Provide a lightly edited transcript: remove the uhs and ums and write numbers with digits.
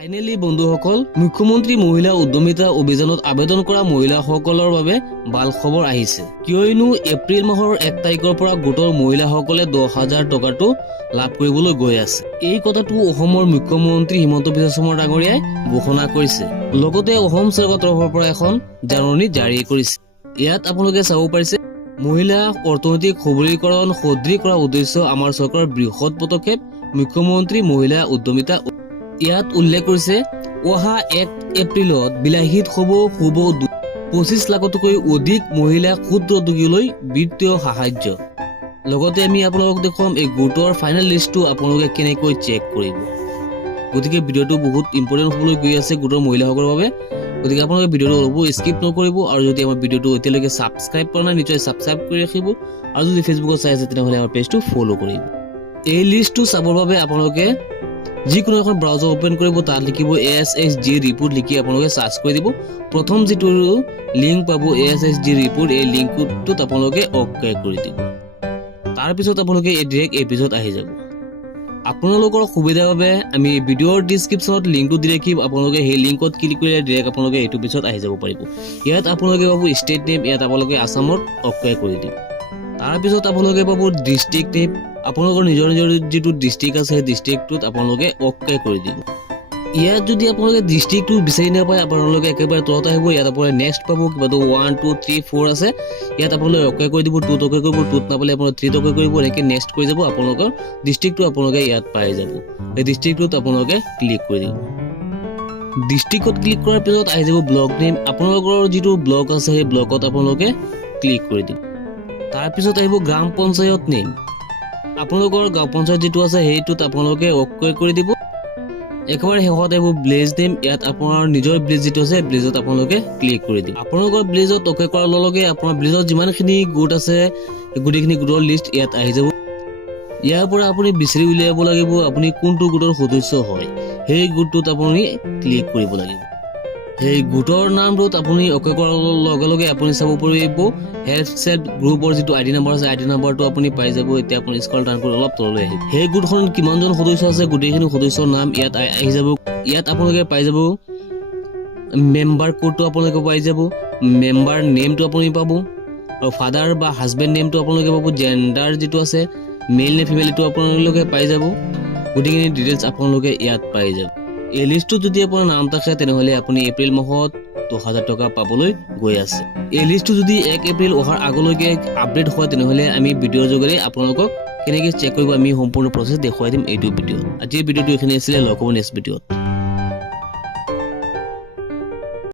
Finally বন্ধুসকল, মুখ্যমন্ত্ৰী মহিলা উদ্যমিতা অভিযানত আবেদন কৰা মহিলাসকলৰ বাবে ভাল খবৰ আহিছে। কিয়নো এপ্ৰিল মাহৰ 1 তাৰিখৰ পৰা গোটৰ মহিলাসকলে 10,000 টকাটো লাভ কৰিবলৈ গৈ আছে। এই কথাটো অসমৰ মুখ্যমন্ত্ৰী হিমন্ত বিশ্ব শৰ্মা ডাঙৰীয়াই ঘোষণা কৰিছে। লগতে অসম চৰকাৰৰ তৰফৰ পৰা এখন জাননী জাৰি কৰিছে। ইয়াত আপোনালোকে চাব পাৰিছে, মহিলা অৰ্থনৈতিক সবলীকৰণ সুদৃঢ় কৰাৰ উদ্দেশ্য আমাৰ চৰকাৰৰ বৃহৎ পদক্ষেপ মুখ্যমন্ত্ৰী মহিলা উদ্যমিতা। ইয়াত উল্লেখ কৰিছে, অহা 1 এপ্ৰিলত বিলাসীত হ'ব 25 লাখতকৈ অধিক মহিলা ক্ষুদ্ৰ উদ্যোগীলৈ বিত্তীয় সাহায্য। লগতে আমি আপোনালোকক দেখুৱাম এই গোটৰ ফাইনেল লিষ্টটো আপোনালোকে কেনেকৈ চেক কৰিব। গতিকে ভিডিঅ'টো বহুত ইম্পৰ্টেণ্ট হ'বলৈ গৈ আছে গোটৰ মহিলাসকলৰ বাবে। গতিকে আপোনালোকে ভিডিঅ'টো অলপো স্কিপ নকৰিব, আৰু যদি আমাৰ ভিডিঅ'টো এতিয়ালৈকে ছাবস্ক্ৰাইব কৰা নাই নিশ্চয় ছাবস্ক্ৰাইব কৰি ৰাখিব, আৰু যদি ফেচবুকত চাই আছে তেনেহ'লে আমাৰ পেজটো ফ'ল' কৰিব। এই লিষ্টটো চাবৰ বাবে আপোনালোকে যিকোনো এখন ব্ৰাউজাৰ ওপেন কৰিব, তাত লিখিব SSG ৰিপৰ্ট লিখি আপোনালোকে সাৰ্চ কৰি দিব। প্ৰথম যিটো লিংক পাব SSG ৰিপৰ্ট, এই লিংকটোত আপোনালোকে অ'কে কৰি দিব। তাৰপিছত আপোনালোকে ডাইৰেক্ট এই পেজত আহি যাব। আপোনালোকৰ সুবিধাৰ বাবে আমি ভিডিঅ'ৰ ডিছক্ৰিপশ্যনত লিংকটো দি ৰাখিম, আপোনালোকে সেই লিংকত ক্লিক কৰিলে ডাইৰেক্ট আপোনালোকে এইটো পেজত আহি যাব পাৰিব। ইয়াত আপোনালোকে পাব ষ্টেট নেম, ইয়াত আপোনালোকে আসামত অ'কে কৰি দিব। তাৰপিছত আপোনালোকে পাব ডিষ্ট্ৰিক্ট নেম, আপোনালোকৰ নিজৰ যিটো ডিষ্ট্ৰিক্ট আছে সেই ডিষ্ট্ৰিক্টটোত আপোনালোকে অ'কে কৰি দিব। ইয়াত যদি আপোনালোকে ডিষ্ট্ৰিক্টটো বিচাৰি নাপায়, আপোনালোকে একেবাৰে তলত আহিব, ইয়াত আপোনালোকে নেক্সট পাব, কিবাটো 1 2 3 4 আছে, ইয়াত আপোনালোকে অ'কে কৰি দিব, 2ত অ'কে কৰিব, 2ত নাপালে আপোনালোকে 3ত অ'কে কৰিব, এনেকৈ নেক্সট কৰি যাব। আপোনালোকৰ ডিষ্ট্ৰিক্টটো আপোনালোকে ইয়াত পাই যাব। এই ডিষ্ট্ৰিক্টটোত আপোনালোকে ক্লিক কৰি দিব। ডিষ্ট্ৰিক্টত ক্লিক কৰাৰ পিছত আহি যাব ব্লক নেম, আপোনালোকৰ যিটো ব্লক আছে সেই ব্লকত আপোনালোকে ক্লিক কৰি দিব। তাৰপিছত আহিব গ্ৰাম পঞ্চায়ত নেম, আপোনালোকৰ গাঁও পঞ্চায়ত যিটো আছে সেইটোত আপোনালোকে অ'কে কৰি দিব। একেবাৰে শেষত আহিব ভিলেজ নেম, ইয়াত আপোনাৰ নিজৰ ভিলেজ যিটো আছে ভিলেজত আপোনালোকে ক্লিক কৰি দিব। আপোনালোকৰ ভিলেজত অ'কে কৰাৰ লগে লগে আপোনাৰ ভিলেজত যিমানখিনি গোট আছে গোটেইখিনি গোটৰ লিষ্ট ইয়াত আহি যাব। ইয়াৰ পৰা আপুনি বিচাৰি উলিয়াব লাগিব আপুনি কোনটো গোটৰ সদস্য হয়, সেই গোটটোত আপুনি ক্লিক কৰিব লাগিব। সেই গোটৰ নামটোত আপুনি অ'কে কৰাৰ লগে লগে আপুনি চাব পাৰিব হেল্প চেল্ফ গ্ৰুপৰ যিটো ID নাম্বাৰ আছে, ID নাম্বাৰটো আপুনি পাই যাব। এতিয়া আপুনি স্ক্ৰল ডাউন কৰি অলপ তললৈ আহিব। সেই গোটখনত কিমানজন সদস্য আছে গোটেইখিনি সদস্যৰ নাম ইয়াত আহি যাব। ইয়াত আপোনালোকে পাই যাব মেম্বাৰ কোডটো আপোনালোকে পাই যাব, মেম্বাৰ নেমটো আপুনি পাব, আৰু ফাদাৰ বা হাজবেণ্ড নেমটো আপোনালোকে পাব, জেণ্ডাৰ যিটো আছে মেল নে ফিমেল এইটো আপোনালোকে পাই যাব। গোটেইখিনি ডিটেইলছ আপোনালোকে ইয়াত পাই যাব। এই লিষ্টটোত যদি আপোনাৰ নাম থাকে তেনেহ'লে আপুনি এপ্ৰিল মাহত 10,000 টকা পাবলৈ গৈ আছে। এই লিষ্টটো যদি 1 এপ্ৰিল অহাৰ আগলৈকে আপডেট হয় তেনেহ'লে আমি ভিডিঅ'ৰ যোগেৰে আপোনালোকক কেনেকৈ চেক কৰিব আমি সম্পূৰ্ণ প্ৰচেছ দেখুৱাই দিম এইটো ভিডিঅ'ত। আজিৰ ভিডিঅ'টো এইখিনি আছিলে, লগ হ'ব নেক্সট ভিডিঅ'ত।